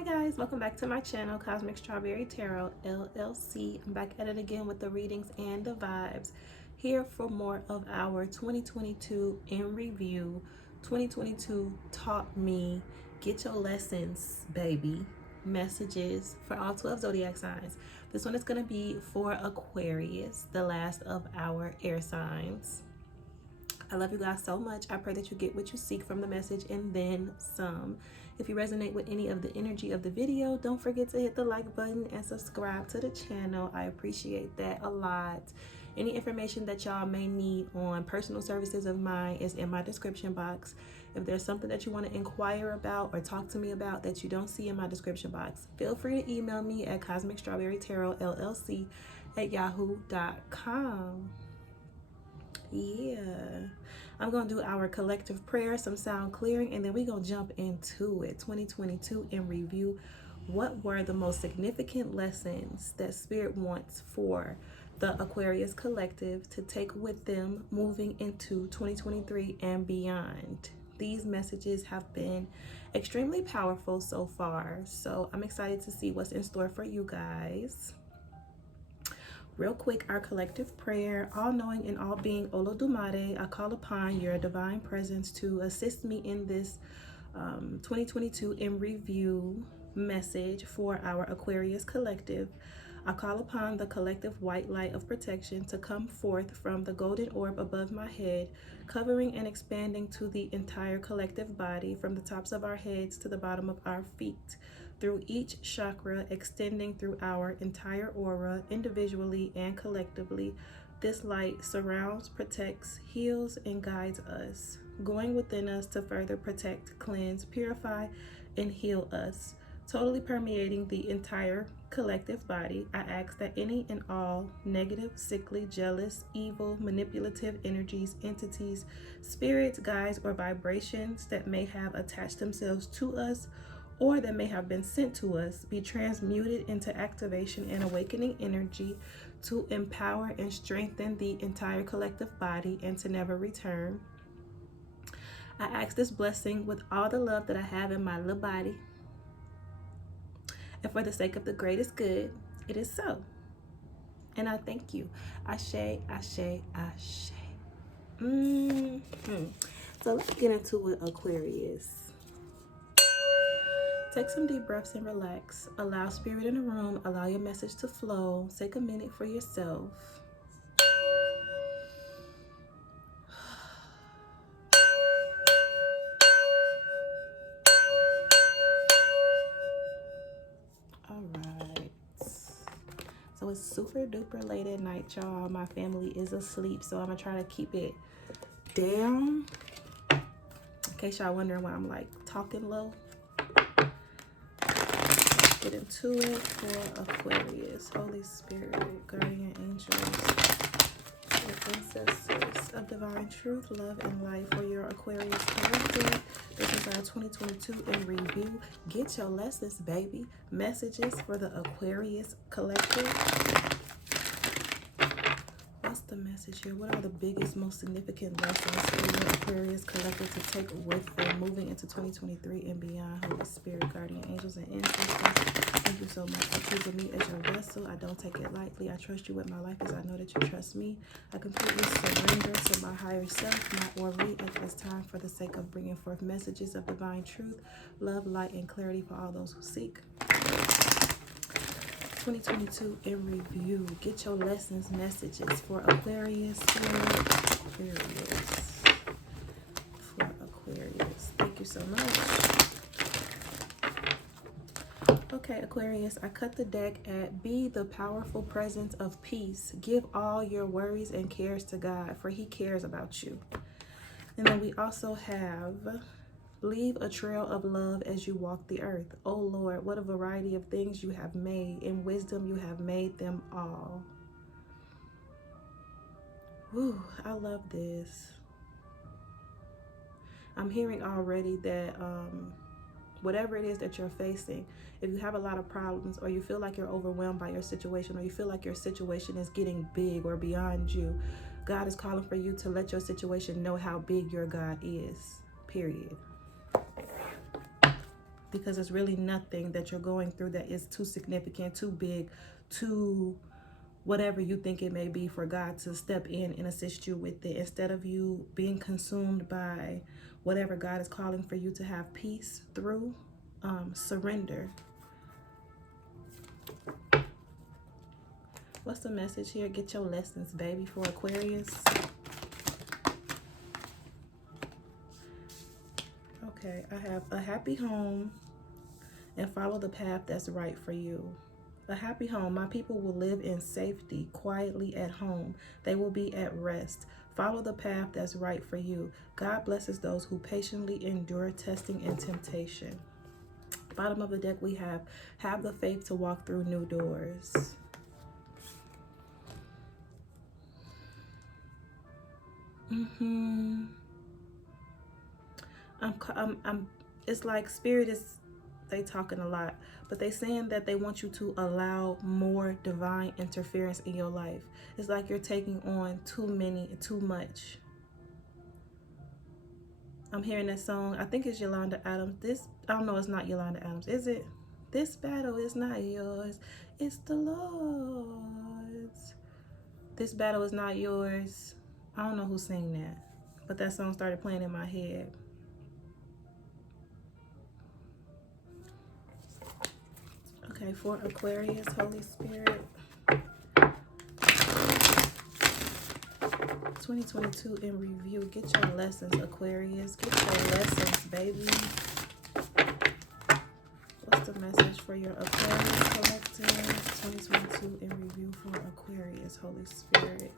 Hi guys, welcome back to my channel, Cosmic Strawberry Tarot LLC. I'm back at it again with the readings and the vibes. Here for more of our 2022 in review. 2022 taught me, get your lessons, baby. Messages for all 12 zodiac signs. This one is going to be for Aquarius, the last of our air signs. I love you guys so much. I pray that you get what you seek from the message and then some. If you resonate with any of the energy of the video, don't forget to hit the like button and subscribe to the channel. I appreciate that a lot. Any information that y'all may need on personal services of mine is in my description box. If there's something that you want to inquire about or talk to me about that you don't see in my description box, feel free to email me at cosmicstrawberrytarotllc@yahoo.com. Yeah, I'm gonna do our collective prayer, some sound clearing, and then we're gonna jump into it. 2022 in review. What were the most significant lessons that Spirit wants for the Aquarius collective to take with them moving into 2023 and beyond? These messages have been extremely powerful so far, so I'm excited to see what's in store for you guys. Real quick, our collective prayer. All-knowing and all-being Olodumare, I call upon your divine presence to assist me in this 2022 in review message for our Aquarius collective. I call upon the collective white light of protection to come forth from the golden orb above my head, covering and expanding to the entire collective body from the tops of our heads to the bottom of our feet, through each chakra, extending through our entire aura, individually and collectively. This light surrounds, protects, heals, and guides us, going within us to further protect, cleanse, purify, and heal us, totally permeating the entire collective body. I ask that any and all negative, sickly, jealous, evil, manipulative energies, entities, spirits, guides, or vibrations that may have attached themselves to us or that may have been sent to us be transmuted into activation and awakening energy to empower and strengthen the entire collective body and to never return. I ask this blessing with all the love that I have in my little body, and for the sake of the greatest good. It is so. And I thank you. Ashe, ashe, ashe. So let's get into it, Aquarius. Take some deep breaths and relax. Allow spirit in the room. Allow your message to flow. Take a minute for yourself. All right. So it's super duper late at night, y'all. My family is asleep, so I'm gonna try to keep it down. In case y'all wondering why I'm like talking low. Get into it for Aquarius. Holy Spirit, guardian angels, ancestors of divine truth, love, and light for your Aquarius collective. This is our 2022 in review. Get your lessons, baby. Messages for the Aquarius collective. What's the message here? What are the biggest, most significant lessons for your Aquarius collective to take with them moving into 2023 and beyond? Holy Spirit, guardian angels, and ancestors, thank you so much for choosing me as your vessel. I don't take it lightly. I trust you with my life as I know that you trust me. I completely surrender to my higher self, my Ori, at this time for the sake of bringing forth messages of divine truth, love, light, and clarity for all those who seek. 2022 in review. Get your lessons, messages for Aquarius. For Aquarius. Thank you so much. Okay, Aquarius, I cut the deck at be the powerful presence of peace. Give all your worries and cares to God, for he cares about you. And then we also have leave a trail of love as you walk the earth. Oh Lord, what a variety of things you have made. In wisdom you have made them all. Whew, I love this. I'm hearing already that whatever it is that you're facing, if you have a lot of problems or you feel like you're overwhelmed by your situation or you feel like your situation is getting big or beyond you, God is calling for you to let your situation know how big your God is, period. because it's really nothing that you're going through that is too significant, too big, too whatever you think it may be for God to step in and assist you with it. Instead of you being consumed by whatever God is calling for you to have peace through, surrender. What's the message here? Get your lessons, baby, for Aquarius. Okay, I have a happy home and follow the path that's right for you. A happy home. My people will live in safety, quietly at home. They will be at rest. Follow the path that's right for you. God blesses those who patiently endure testing and temptation. Bottom of the deck, we have the faith to walk through new doors. It's like Spirit is, they talking a lot, but they saying that they want you to allow more divine interference in your life. It's like you're taking on too much. I'm hearing that song. I think it's Yolanda Adams. I don't know, it's not Yolanda Adams. Is it? This battle is not yours. It's the Lord's. This battle is not yours. I don't know who sang that, but that song started playing in my head. Okay, for Aquarius, Holy Spirit. 2022 in review. Get your lessons, Aquarius. Get your lessons, baby. What's the message for your Aquarius collective? 2022 in review for Aquarius, Holy Spirit.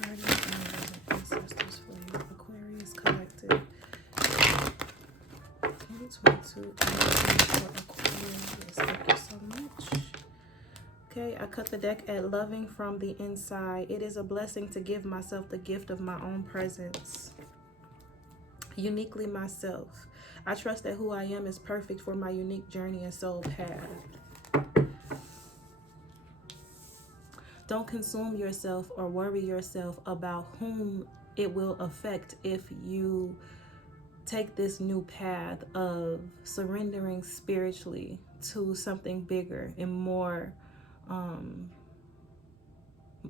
Guardians and ancestors for your Aquarius collective. 2022 in review for Aquarius. Thank you so much. Okay, I cut the deck at loving from the inside. It is a blessing to give myself the gift of my own presence. Uniquely myself. I trust that who I am is perfect for my unique journey and soul path. Don't consume yourself or worry yourself about whom it will affect if you take this new path of surrendering spiritually to something bigger and more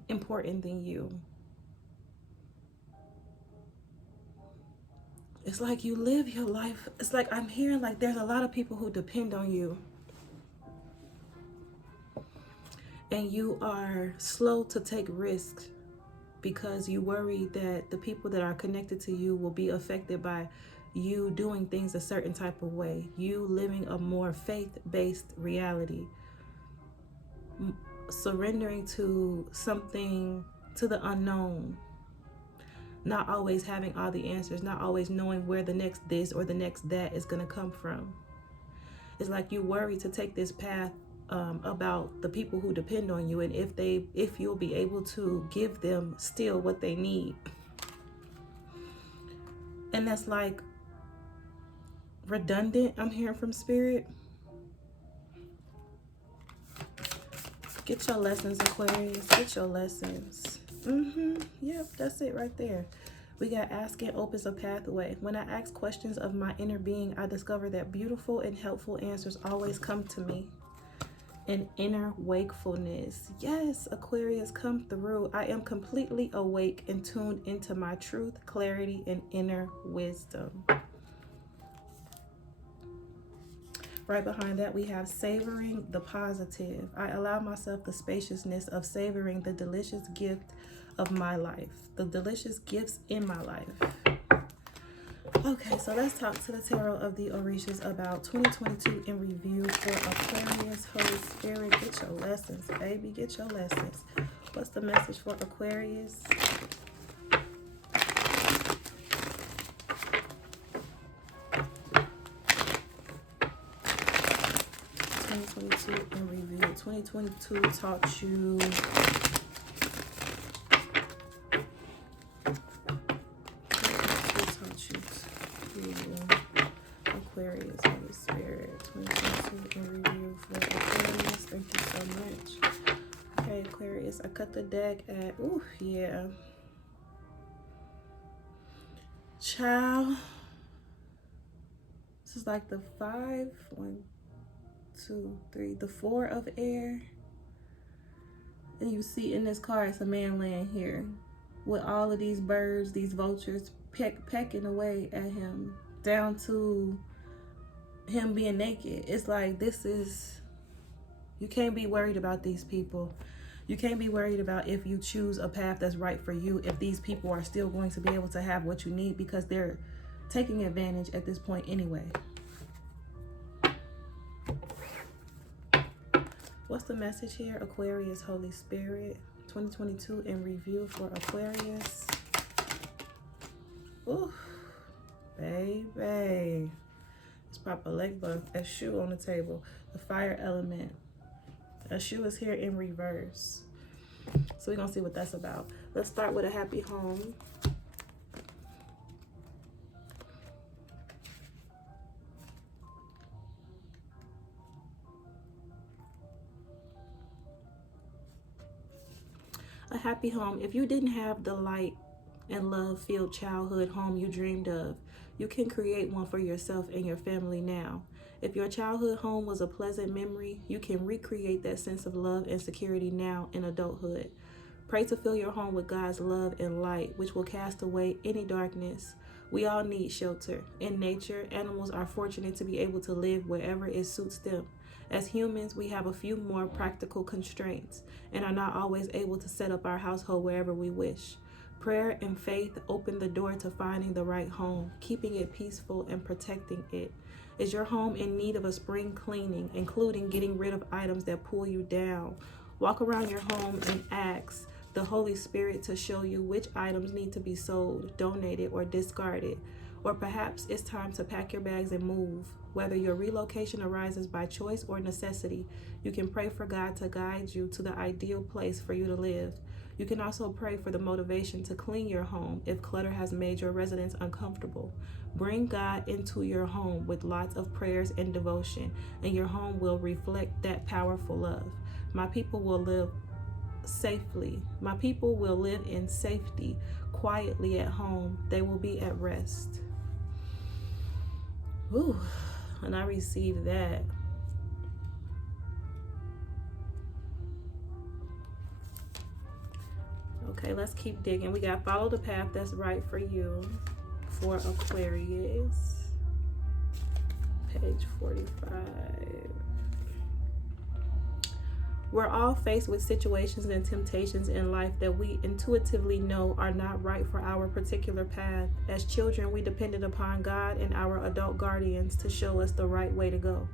important than you. It's like you live your life. It's like I'm hearing like there's a lot of people who depend on you. And you are slow to take risks because you worry that the people that are connected to you will be affected by you doing things a certain type of way. You living a more faith-based reality. Surrendering to something, to the unknown. Not always having all the answers, not always knowing where the next this or the next that is going to come from. It's like you worry to take this path about the people who depend on you and if you'll be able to give them still what they need. And that's like redundant, I'm hearing from Spirit. Get your lessons, Aquarius. Get your lessons. Yep, that's it right there. We got asking opens a pathway. When I ask questions of my inner being, I discover that beautiful and helpful answers always come to me. An inner wakefulness. Yes, Aquarius, come through. I am completely awake and tuned into my truth, clarity, and inner wisdom. Right behind that, we have savoring the positive. I allow myself the spaciousness of savoring the delicious gift of my life, the delicious gifts in my life. Okay, so let's talk to the Tarot of the Orishas about 2022 in review for Aquarius. Holy Spirit, get your lessons, baby. Get your lessons. What's the message for Aquarius? In review. 2022 taught you Aquarius, Holy Spirit. 2022 in review for Aquarius. Thank you so much. Okay, Aquarius, I cut the deck at Child, this is like the 5, 1, 2, 3, the 4 of air. And you see in this car, it's a man laying here with all of these birds, these vultures pecking away at him, down to him being naked. It's like, you can't be worried about these people. You can't be worried about if you choose a path that's right for you, if these people are still going to be able to have what you need, because they're taking advantage at this point anyway. What's the message here? Aquarius, Holy Spirit. 2022 in review for Aquarius. Ooh, baby. Let's pop a leg bug. Eshu on the table. The fire element. Eshu is here in reverse. So we're going to see what that's about. Let's start with a happy home. A happy home. If you didn't have the light and love-filled childhood home you dreamed of, you can create one for yourself and your family now. If your childhood home was a pleasant memory, you can recreate that sense of love and security now in adulthood. Pray to fill your home with God's love and light, which will cast away any darkness. We all need shelter. In nature, animals are fortunate to be able to live wherever it suits them. As humans, we have a few more practical constraints and are not always able to set up our household wherever we wish. Prayer and faith open the door to finding the right home, keeping it peaceful and protecting it. Is your home in need of a spring cleaning, including getting rid of items that pull you down? Walk around your home and ask the Holy Spirit to show you which items need to be sold, donated, or discarded. Or perhaps it's time to pack your bags and move. Whether your relocation arises by choice or necessity, you can pray for God to guide you to the ideal place for you to live. You can also pray for the motivation to clean your home if clutter has made your residence uncomfortable. Bring God into your home with lots of prayers and devotion, and your home will reflect that powerful love. My people will live safely. My people will live in safety, quietly at home. They will be at rest. Ooh, and I received that. Okay, let's keep digging. We got follow the path that's right for you for Aquarius. Page 45. We're all faced with situations and temptations in life that we intuitively know are not right for our particular path. As children, we depended upon God and our adult guardians to show us the right way to go.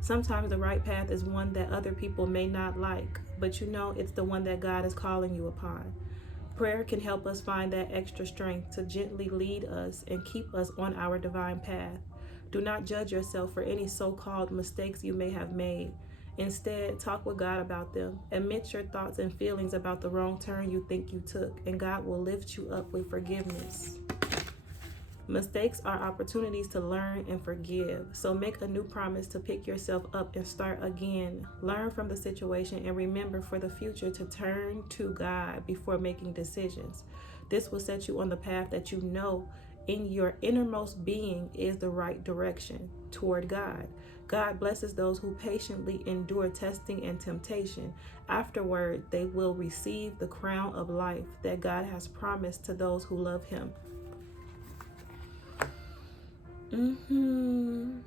Sometimes the right path is one that other people may not like, but you know it's the one that God is calling you upon. Prayer can help us find that extra strength to gently lead us and keep us on our divine path. Do not judge yourself for any so-called mistakes you may have made. Instead, talk with God about them. Admit your thoughts and feelings about the wrong turn you think you took, and God will lift you up with forgiveness. Mistakes are opportunities to learn and forgive. So make a new promise to pick yourself up and start again. Learn from the situation and remember for the future to turn to God before making decisions. This will set you on the path that you know in your innermost being is the right direction toward God. God blesses those who patiently endure testing and temptation. Afterward, they will receive the crown of life that God has promised to those who love Him. I'm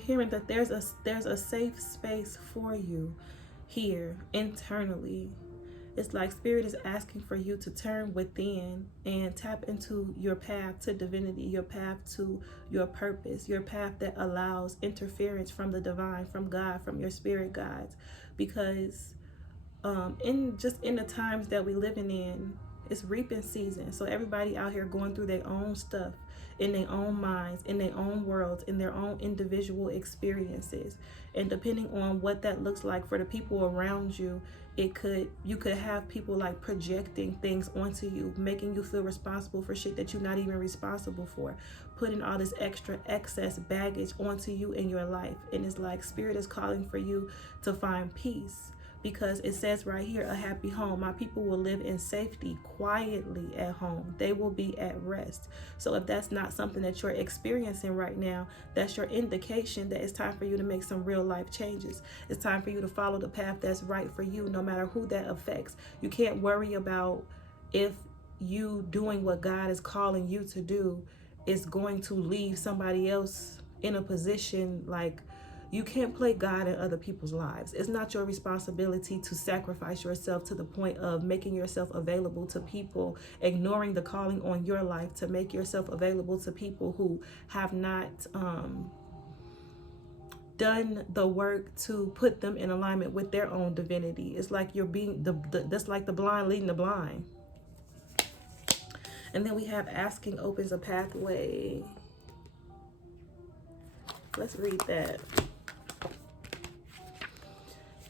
hearing that there's a safe space for you here internally. It's like Spirit is asking for you to turn within and tap into your path to divinity, your path to your purpose, your path that allows interference from the divine, from God, from your spirit guides. Because in the times that we living in, it's reaping season. So everybody out here going through their own stuff, in their own minds, in their own worlds, in their own individual experiences. And depending on what that looks like for the people around you, you could have people like projecting things onto you, making you feel responsible for shit that you're not even responsible for, putting all this extra excess baggage onto you in your life. And it's like Spirit is calling for you to find peace. because it says right here, a happy home. My people will live in safety, quietly at home. They will be at rest. So if that's not something that you're experiencing right now, that's your indication that it's time for you to make some real life changes. It's time for you to follow the path that's right for you, no matter who that affects. You can't worry about if you doing what God is calling you to do is going to leave somebody else in a position. Like, you can't play God in other people's lives. It's not your responsibility to sacrifice yourself to the point of making yourself available to people, ignoring the calling on your life to make yourself available to people who have not done the work to put them in alignment with their own divinity. It's like you're being that's like the blind leading the blind. And then we have asking opens a pathway. Let's read that.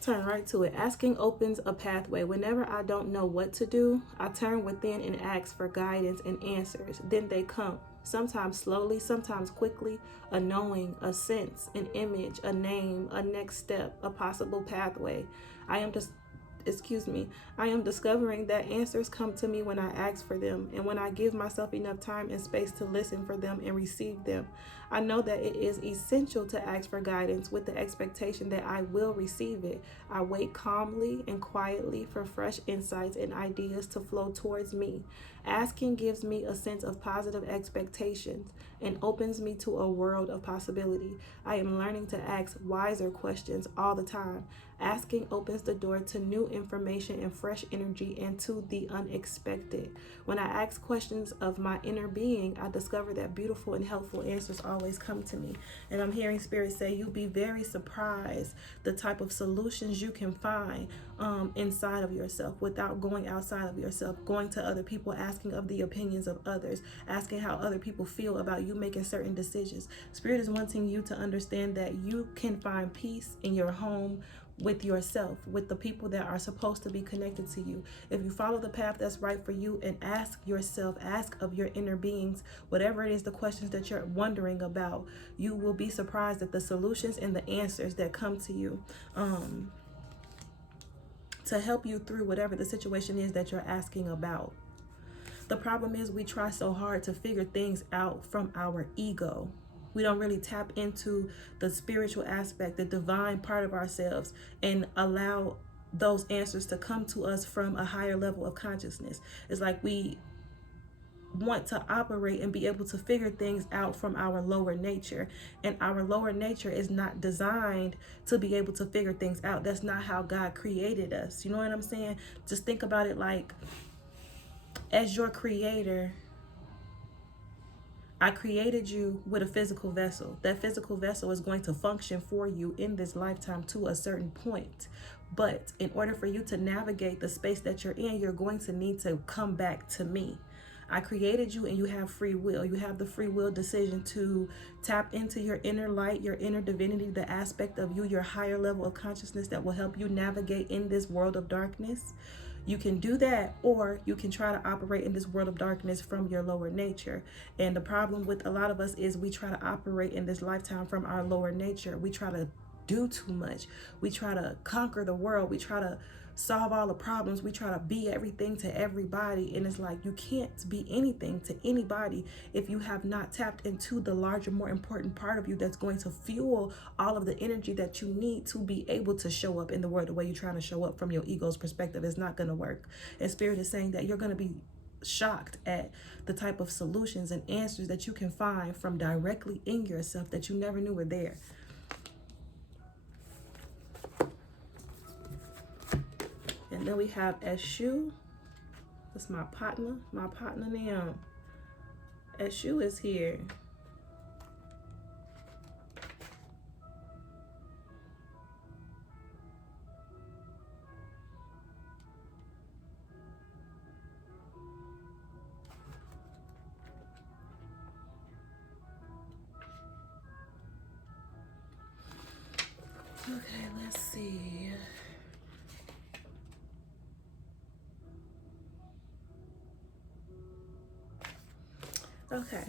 Turn right to it. Asking opens a pathway. Whenever I don't know what to do, I turn within and ask for guidance and answers. Then they come. Sometimes slowly, sometimes quickly. A knowing, a sense, an image, a name, a next step, a possible pathway. I am discovering that answers come to me when I ask for them and when I give myself enough time and space to listen for them and receive them. I know that it is essential to ask for guidance with the expectation that I will receive it. I wait calmly and quietly for fresh insights and ideas to flow towards me. Asking gives me a sense of positive expectations and opens me to a world of possibility. I am learning to ask wiser questions all the time. Asking opens the door to new information and fresh energy and to the unexpected. When I ask questions of my inner being, I discover that beautiful and helpful answers always come to me. And I'm hearing Spirit say, you'll be very surprised the type of solutions you can find inside of yourself without going outside of yourself, going to other people, asking of the opinions of others, asking how other people feel about you making certain decisions. Spirit is wanting you to understand that you can find peace in your home, with yourself, with the people that are supposed to be connected to you. If you follow the path that's right for you and ask yourself, ask of your inner beings, whatever it is, the questions that you're wondering about, you will be surprised at the solutions and the answers that come to you to help you through whatever the situation is that you're asking about. The problem is we try so hard to figure things out from our ego. We don't really tap into the spiritual aspect, the divine part of ourselves, and allow those answers to come to us from a higher level of consciousness. It's like we want to operate and be able to figure things out from our lower nature, and our lower nature is not designed to be able to figure things out. That's not how God created us. You know what I'm saying? Just think about it like, as your creator, I created you with a physical vessel. That physical vessel is going to function for you in this lifetime to a certain point. But in order for you to navigate the space that you're in, you're going to need to come back to me. I created you and you have free will. You have the free will decision to tap into your inner light, your inner divinity, the aspect of you, your higher level of consciousness that will help you navigate in this world of darkness. You can do that, or you can try to operate in this world of darkness from your lower nature. And the problem with a lot of us is we try to operate in this lifetime from our lower nature. We try to do too much. We try to conquer the world. We try to solve all the problems. We try to be everything to everybody. And it's like, you can't be anything to anybody if you have not tapped into the larger, more important part of you that's going to fuel all of the energy that you need to be able to show up in the world the way you're trying to show up from your ego's perspective. Is not going to work. And Spirit is saying that you're going to be shocked at the type of solutions and answers that you can find from directly in yourself that you never knew were there. And then we have Eshu. That's my partner now. Eshu is here. Okay, let's see. Okay,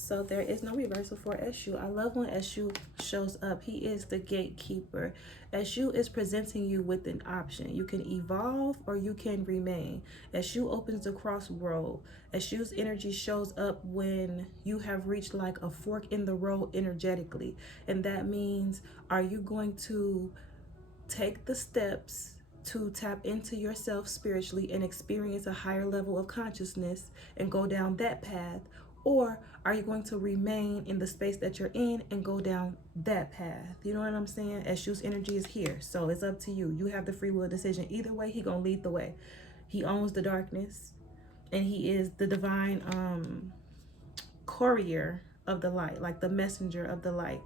So there is no reversal for Eshu. I love when Eshu shows up. He is the gatekeeper. Eshu is presenting you with an option. You can evolve or you can remain. Eshu opens the crossroad. Eshu's energy shows up when you have reached like a fork in the road energetically. And that means, are you going to take the steps to tap into yourself spiritually and experience a higher level of consciousness and go down that path? Or are you going to remain in the space that you're in and go down that path? You know what I'm saying? Eshu's energy is here. So it's up to you. You have the free will decision. Either way, he gonna lead the way. He owns the darkness and he is the divine courier of the light, like the messenger of the light.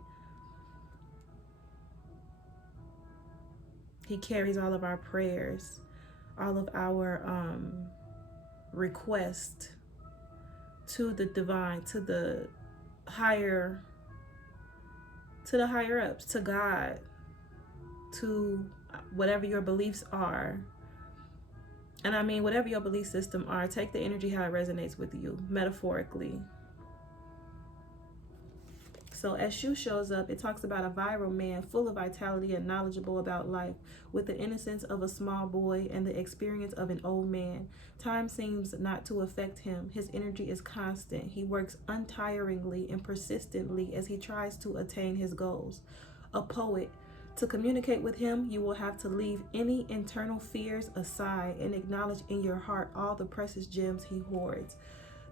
He carries all of our prayers, all of our requests to the divine, to the higher ups, to God, to whatever your beliefs are. And I mean, whatever your belief system are, take the energy how it resonates with you, metaphorically. So as Eshu shows up, it talks about a viral man full of vitality and knowledgeable about life, with the innocence of a small boy and the experience of an old man. Time seems not to affect him. His energy is constant. He works untiringly and persistently as he tries to attain his goals. A poet. To communicate with him, you will have to leave any internal fears aside and acknowledge in your heart all the precious gems he hoards.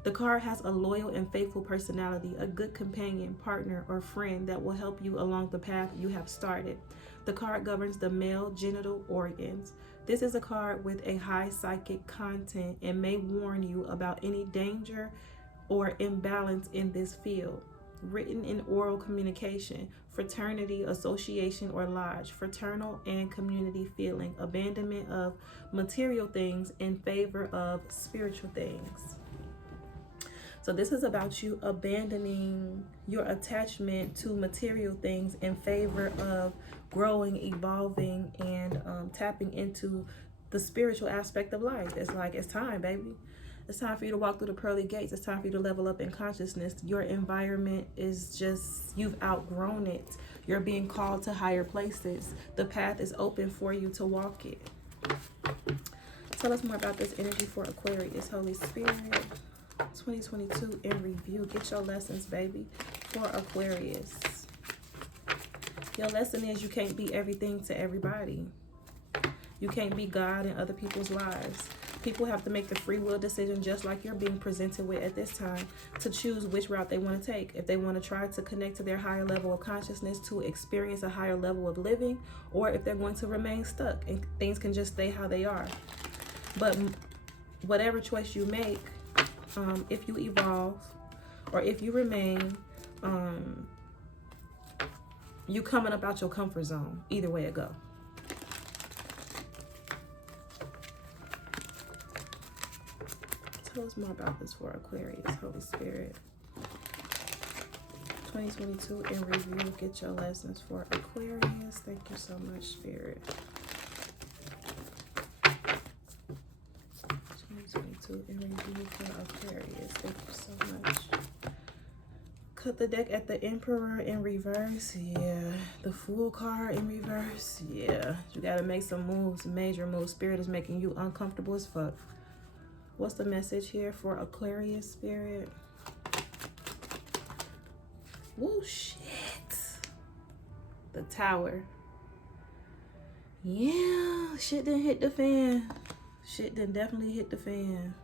The card has a loyal and faithful personality, a good companion, partner, or friend that will help you along the path you have started. The card governs the male genital organs. This is a card with a high psychic content and may warn you about any danger or imbalance in this field. Written in oral communication, fraternity, association, or lodge, fraternal and community feeling, abandonment of material things in favor of spiritual things. So this is about you abandoning your attachment to material things in favor of growing, evolving, and tapping into the spiritual aspect of life. It's like, it's time, baby. It's time for you to walk through the pearly gates. It's time for you to level up in consciousness. Your environment is just, you've outgrown it. You're being called to higher places. The path is open for you to walk it. Tell us more about this energy for Aquarius, Holy Spirit. 2022 in review. Get your lessons, baby, for Aquarius. Your lesson is you can't be everything to everybody. You can't be God in other people's lives. People have to make the free will decision, just like you're being presented with at this time, to choose which route they want to take. If they want to try to connect to their higher level of consciousness to experience a higher level of living, or if they're going to remain stuck and things can just stay how they are. But whatever choice you make, if you evolve or if you remain, you coming up out your comfort zone. Either way it go. Tell us more about this for Aquarius, Holy Spirit. 2022 in review. Get your lessons for Aquarius. Thank you so much, Spirit. 2022 in review for Aquarius. Thank you so much. Cut the deck at the Emperor in reverse. Yeah. The Fool card in reverse. Yeah. You got to make some moves, major moves. Spirit is making you uncomfortable as fuck. What's the message here for Aquarius, Spirit? Woo, shit. The Tower. Yeah, shit didn't hit the fan. Shit didn't definitely hit the fan.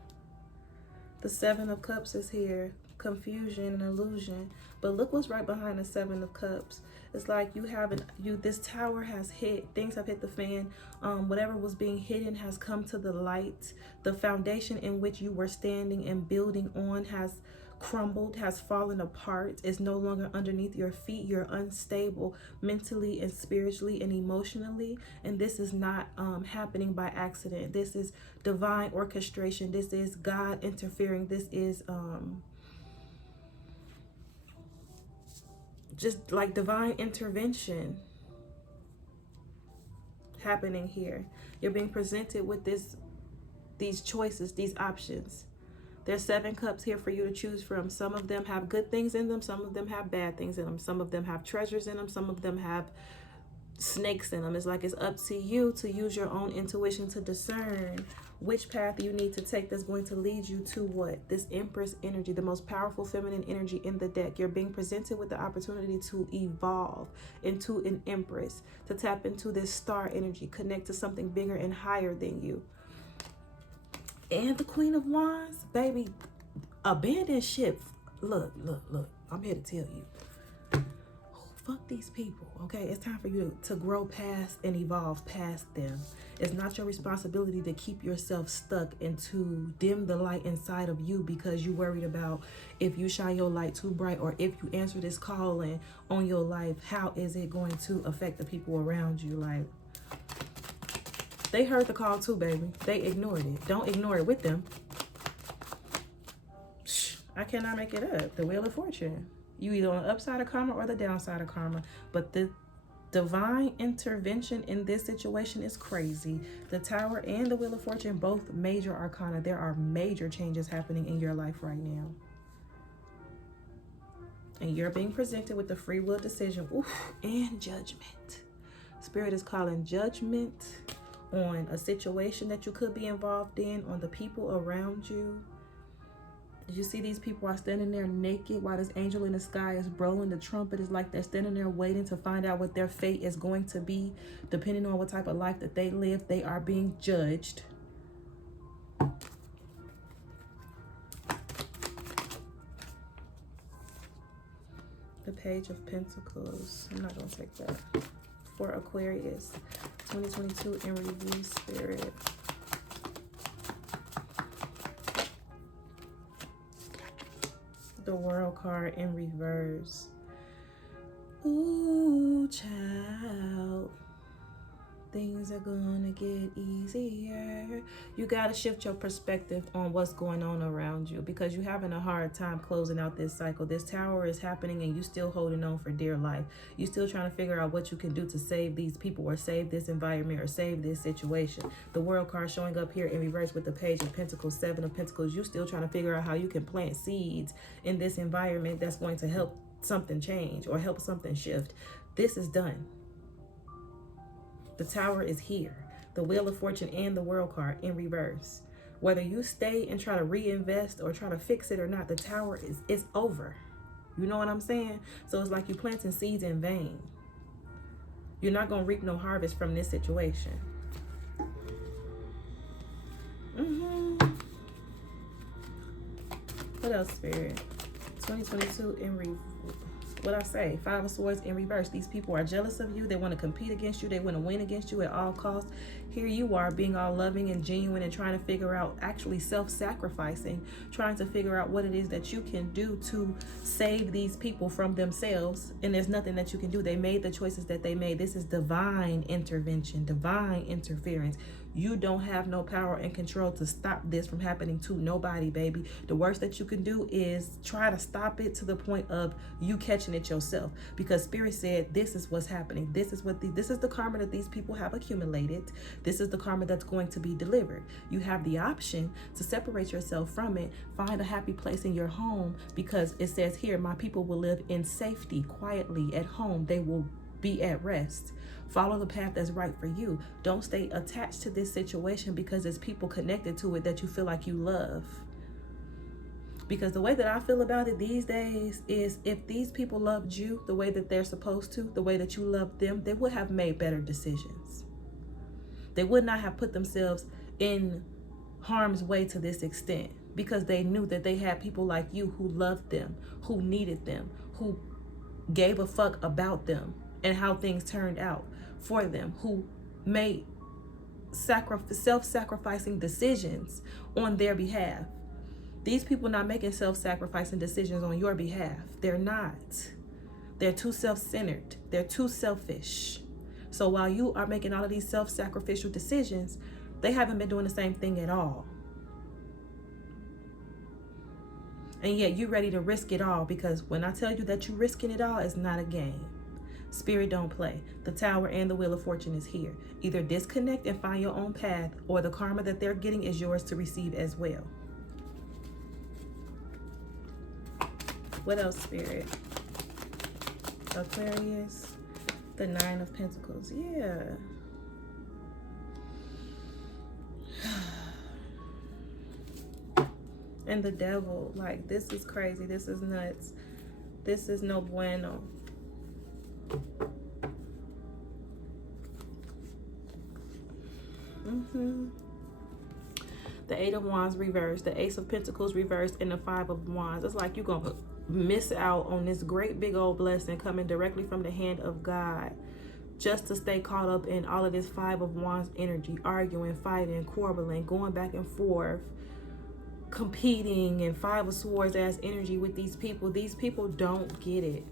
The Seven of Cups is here. Confusion and illusion. But look what's right behind the Seven of Cups. It's like this tower has hit. Things have hit the fan. Whatever was being hidden has come to the light. The foundation in which you were standing and building on has crumbled, has fallen apart, is no longer underneath your feet. You're unstable mentally and spiritually and emotionally, and this is not happening by accident. This is divine orchestration. This is God interfering. This is just like divine intervention happening here. You're being presented with these choices, these options. There's 7 cups here for you to choose from. Some of them have good things in them. Some of them have bad things in them. Some of them have treasures in them. Some of them have snakes in them. It's like it's up to you to use your own intuition to discern which path you need to take that's going to lead you to what? This Empress energy, the most powerful feminine energy in the deck. You're being presented with the opportunity to evolve into an Empress, to tap into this star energy, connect to something bigger and higher than you. And the Queen of Wands, baby, abandon ship. Look, I'm here to tell you. Fuck these people, okay? It's time for you to grow past and evolve past them. It's not your responsibility to keep yourself stuck and to dim the light inside of you because you're worried about if you shine your light too bright or if you answer this calling on your life, how is it going to affect the people around you? Like, they heard the call too, baby. They ignored it. Don't ignore it with them. I cannot make it up. The Wheel of Fortune. You either on the upside of karma or the downside of karma. But the divine intervention in this situation is crazy. The Tower and the Wheel of Fortune, both major arcana. There are major changes happening in your life right now. And you're being presented with the free will decision. Oof, and judgment. Spirit is calling judgment on a situation that you could be involved in, on the people around you. You see these people are standing there naked while this angel in the sky is blowing the trumpet. It's like they're standing there waiting to find out what their fate is going to be. Depending on what type of life that they live, they are being judged. The Page of Pentacles. I'm not going to take that. For Aquarius, 2022 in review, Spirit. The World card in reverse. Ooh, child. Things are gonna get easier. You gotta shift your perspective on what's going on around you because you're having a hard time closing out this cycle. This tower is happening and you still holding on for dear life. You still trying to figure out what you can do to save these people or save this environment or save this situation. The World card showing up here in reverse with the Page of Pentacles, 7 of Pentacles. You still trying to figure out how you can plant seeds in this environment that's going to help something change or help something shift. This is done. The Tower is here. The Wheel of Fortune and the World card in reverse. Whether you stay and try to reinvest or try to fix it or not, the Tower is over. You know what I'm saying? So it's like you're planting seeds in vain. You're not going to reap no harvest from this situation. What else, Spirit? 2022 in review. What I say, 5 of Swords in reverse. These people are jealous of you. They want to compete against you. They want to win against you at all costs. Here you are being all loving and genuine and trying to figure out, actually self-sacrificing, trying to figure out what it is that you can do to save these people from themselves. And there's nothing that you can do. They made the choices that they made. This is divine intervention, divine interference. You don't have no power and control to stop this from happening to nobody, baby. The worst that you can do is try to stop it to the point of you catching it yourself. Because Spirit said this is what's happening. This is the karma that these people have accumulated. This is the karma that's going to be delivered. You have the option to separate yourself from it, find a happy place in your home, because it says here, my people will live in safety, quietly at home. They will be at rest. Follow the path that's right for you. Don't stay attached to this situation because there's people connected to it that you feel like you love. Because the way that I feel about it these days is if these people loved you the way that they're supposed to, the way that you love them, they would have made better decisions. They would not have put themselves in harm's way to this extent because they knew that they had people like you who loved them, who needed them, who gave a fuck about them and how things turned out for them, who made self-sacrificing decisions on their behalf. These people not making self-sacrificing decisions on your behalf. They're not. They're too self-centered. They're too selfish. So while you are making all of these self-sacrificial decisions, they haven't been doing the same thing at all. And yet you're ready to risk it all, because when I tell you that you're risking it all, it's not a game. Spirit don't play. The Tower and the Wheel of Fortune is here. Either disconnect and find your own path, or the karma that they're getting is yours to receive as well. What else, Spirit? Aquarius. The Nine of Pentacles. Yeah. And the Devil. Like, this is crazy. This is nuts. This is no bueno. The Eight of Wands reversed, the Ace of Pentacles reversed, and the Five of Wands. It's like you're going to miss out on this great big old blessing coming directly from the hand of God, just to stay caught up in all of this Five of Wands energy, arguing, fighting, quarreling, going back and forth, competing, and Five of Swords as energy with these people. These people don't get it.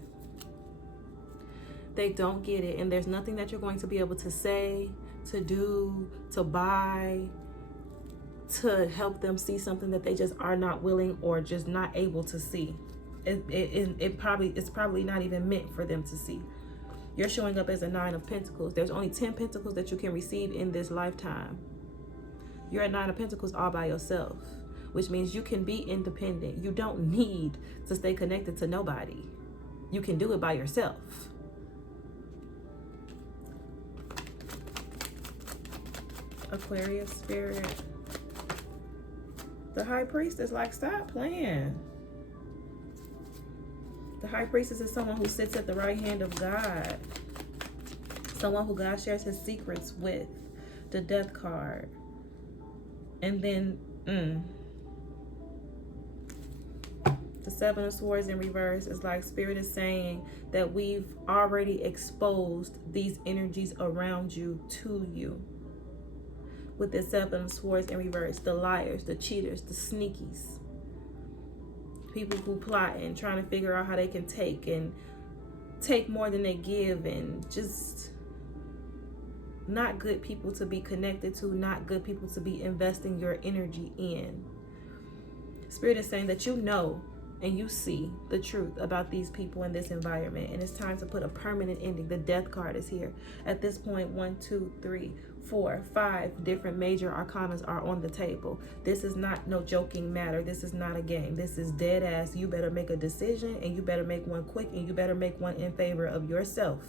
They don't get it. And there's nothing that you're going to be able to say, to do, to buy, to help them see something that they just are not willing or just not able to see. It's probably not even meant for them to see. You're showing up as a Nine of Pentacles. There's only 10 Pentacles that you can receive in this lifetime. You're a Nine of Pentacles all by yourself, which means you can be independent. You don't need to stay connected to nobody. You can do it by yourself. Aquarius, Spirit. The High Priestess, like, stop playing. The High Priestess is someone who sits at the right hand of God. Someone who God shares his secrets with. The Death card. And then, the Seven of Swords in reverse is like Spirit is saying that we've already exposed these energies around you to you. With the Seven of Swords in reverse, the liars, the cheaters, the sneakies, people who plot and trying to figure out how they can take more than they give, and just not good people to be connected to, not good people to be investing your energy in. Spirit is saying that you know and you see the truth about these people in this environment, and it's time to put a permanent ending. The Death card is here. At this point, 1, 2, 3, 4, 5 different major arcanas are on the table. This is not no joking matter. This is not a game. This is dead ass. You better make a decision, and you better make one quick, and you better make one in favor of yourself,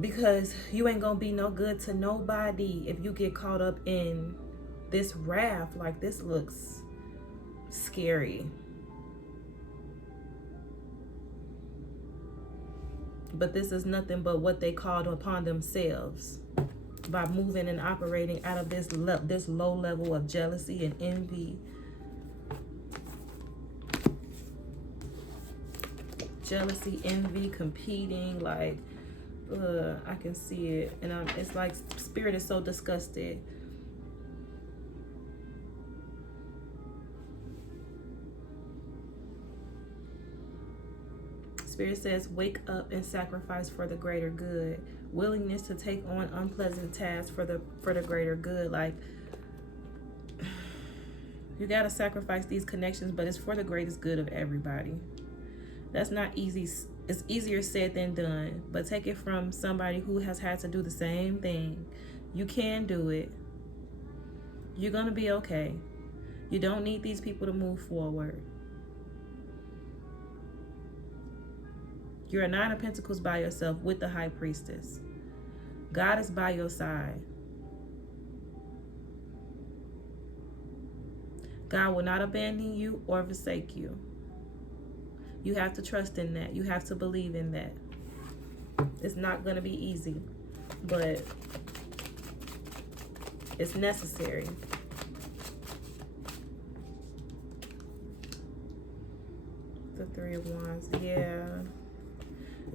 because you ain't gonna be no good to nobody if you get caught up in this wrath. Like, this looks scary. But this is nothing but what they called upon themselves by moving and operating out of this low level of jealousy and envy. Jealousy, envy, competing, like, I can see it. And it's like Spirit is so disgusted. Spirit says, wake up and sacrifice for the greater good. Willingness to take on unpleasant tasks for the greater good. Like, you got to sacrifice these connections, but it's for the greatest good of everybody. That's not easy. It's easier said than done, but take it from somebody who has had to do the same thing. You can do it. You're going to be okay. You don't need these people to move forward. You're a Nine of Pentacles by yourself with the High Priestess. God is by your side. God will not abandon you or forsake you. You have to trust in that. You have to believe in that. It's not going to be easy, but it's necessary. The Three of Wands, yeah.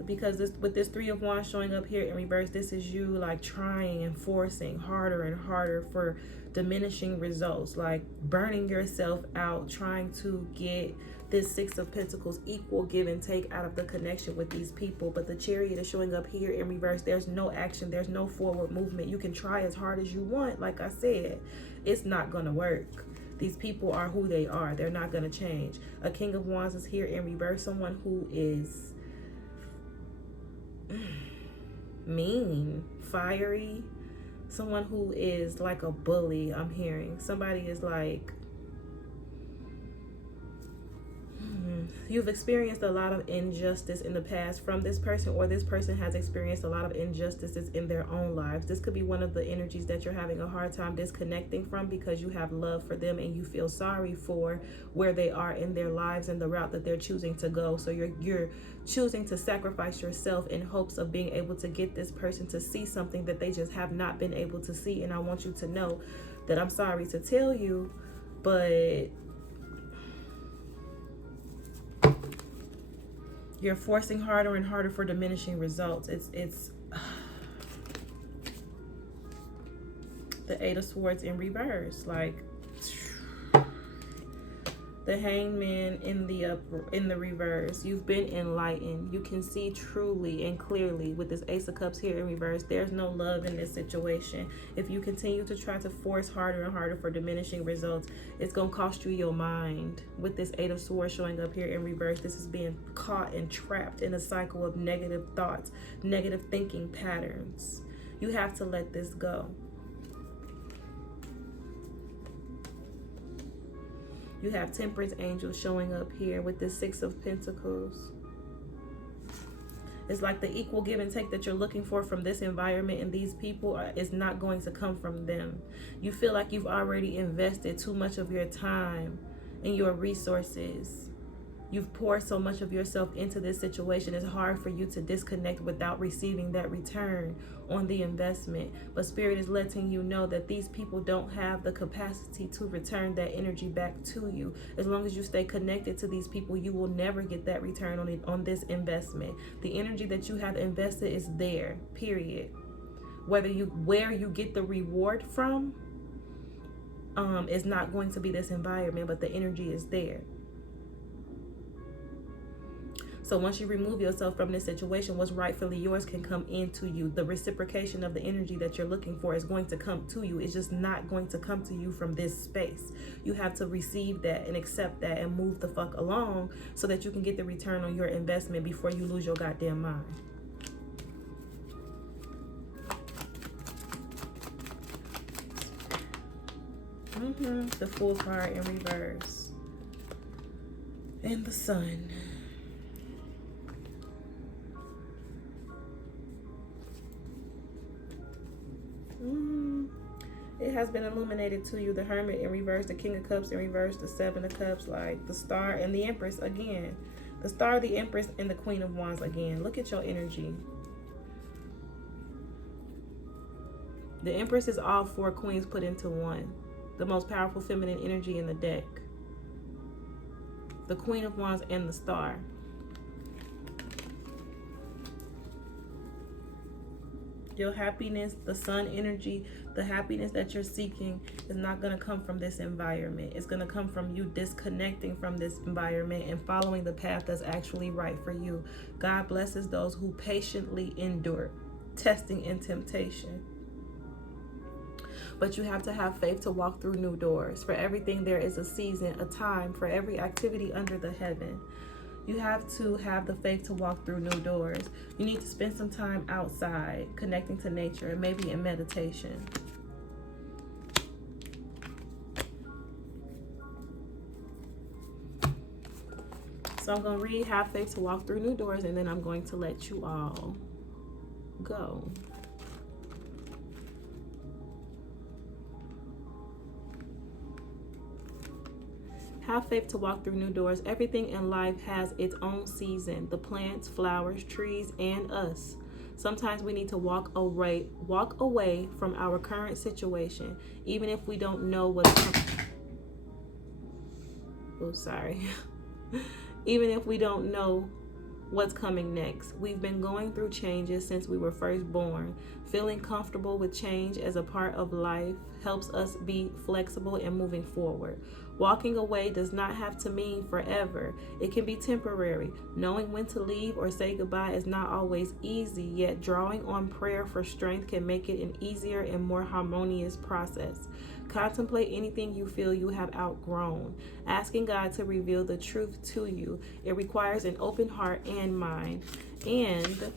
Because with this Three of Wands showing up here in reverse, this is you like trying and forcing harder and harder for diminishing results, like burning yourself out, trying to get this Six of Pentacles equal give and take out of the connection with these people. But the Chariot is showing up here in reverse. There's no action. There's no forward movement. You can try as hard as you want. Like I said, it's not going to work. These people are who they are. They're not going to change. A King of Wands is here in reverse. Someone who is mean, fiery, someone who is like a bully. I'm hearing somebody is like You've experienced a lot of injustice in the past from this person, or this person has experienced a lot of injustices in their own lives. This could be one of the energies that you're having a hard time disconnecting from, because you have love for them and you feel sorry for where they are in their lives and the route that they're choosing to go. So you're choosing to sacrifice yourself in hopes of being able to get this person to see something that they just have not been able to see. And I want you to know that I'm sorry to tell you, but you're forcing harder and harder for diminishing results. It's the Eight of Swords in reverse, like the Hangman in the reverse. You've been enlightened. You can see truly and clearly with this Ace of Cups here in reverse. There's no love in this situation. If you continue to try to force harder and harder for diminishing results, it's going to cost you your mind. With this Eight of Swords showing up here in reverse, this is being caught and trapped in a cycle of negative thoughts, negative thinking patterns. You have to let this go. You have Temperance Angel showing up here with the Six of Pentacles. It's like the equal give and take that you're looking for from this environment and these people is not going to come from them. You feel like you've already invested too much of your time and your resources. You've poured so much of yourself into this situation. It's hard for you to disconnect without receiving that return on the investment. But Spirit is letting you know that these people don't have the capacity to return that energy back to you. As long as you stay connected to these people, you will never get that return on this investment. The energy that you have invested is there, period. Where you get the reward from is not going to be this environment, but the energy is there. So once you remove yourself from this situation, what's rightfully yours can come into you. The reciprocation of the energy that you're looking for is going to come to you. It's just not going to come to you from this space. You have to receive that and accept that and move the fuck along so that you can get the return on your investment before you lose your goddamn mind. The Fool card in reverse. And the Sun. It has been illuminated to you. The Hermit in reverse, the King of Cups in reverse, the Seven of Cups, like the Star and the Empress again. The Star, the Empress, and the Queen of Wands again. Look at your energy. The Empress is all four queens put into one. The most powerful feminine energy in the deck. The Queen of Wands and the Star. Your happiness, the Sun energy, the happiness that you're seeking is not going to come from this environment. It's going to come from you disconnecting from this environment and following the path that's actually right for you. God blesses those who patiently endure testing and temptation. But you have to have faith to walk through new doors. For everything, there is a season, a time for every activity under the heaven. You have to have the faith to walk through new doors. You need to spend some time outside, connecting to nature, and maybe in meditation. So I'm going to read Have Faith to Walk Through New Doors, and then I'm going to let you all go. Have faith to walk through new doors. Everything in life has its own season. The plants, flowers, trees, and us. Sometimes we need to walk away from our current situation, even if we don't know what's coming. Oh, sorry. Even if we don't know what's coming next. We've been going through changes since we were first born. Feeling comfortable with change as a part of life helps us be flexible and moving forward. Walking away does not have to mean forever. It can be temporary. Knowing when to leave or say goodbye is not always easy, yet drawing on prayer for strength can make it an easier and more harmonious process. Contemplate anything you feel you have outgrown, asking God to reveal the truth to you. It requires an open heart and mind and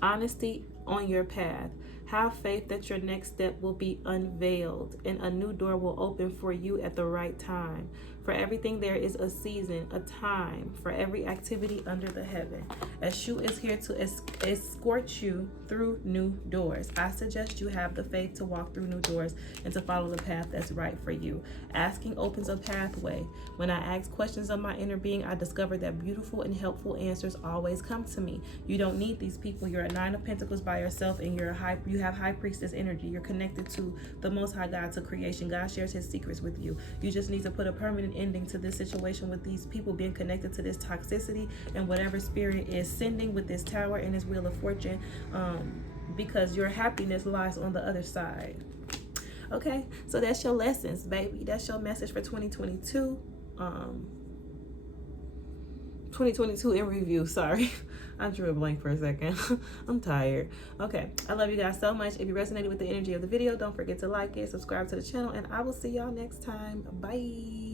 honesty on your path. Have faith that your next step will be unveiled and a new door will open for you at the right time. For everything there is a season, a time for every activity under the heaven. Eshu is here to escort you through new doors. I suggest you have the faith to walk through new doors and to follow the path that's right for you. Asking opens a pathway. When I ask questions of my inner being, I discover that beautiful and helpful answers always come to me. You don't need these people. You're a 9 of Pentacles by yourself, and you have High Priestess energy. You're connected to the Most High God, to creation. God shares his secrets with you. You just need to put a permanent ending to this situation with these people being connected to this toxicity and whatever spirit is sending with this tower and this wheel of fortune, because your happiness lies on the other side. Okay, so that's your lessons, baby. That's your message for 2022. 2022 in review. Sorry, I drew a blank for a second. I'm tired. Okay, I love you guys so much. If you resonated with the energy of the video, don't forget to like it, subscribe to the channel, and I will see y'all next time. Bye.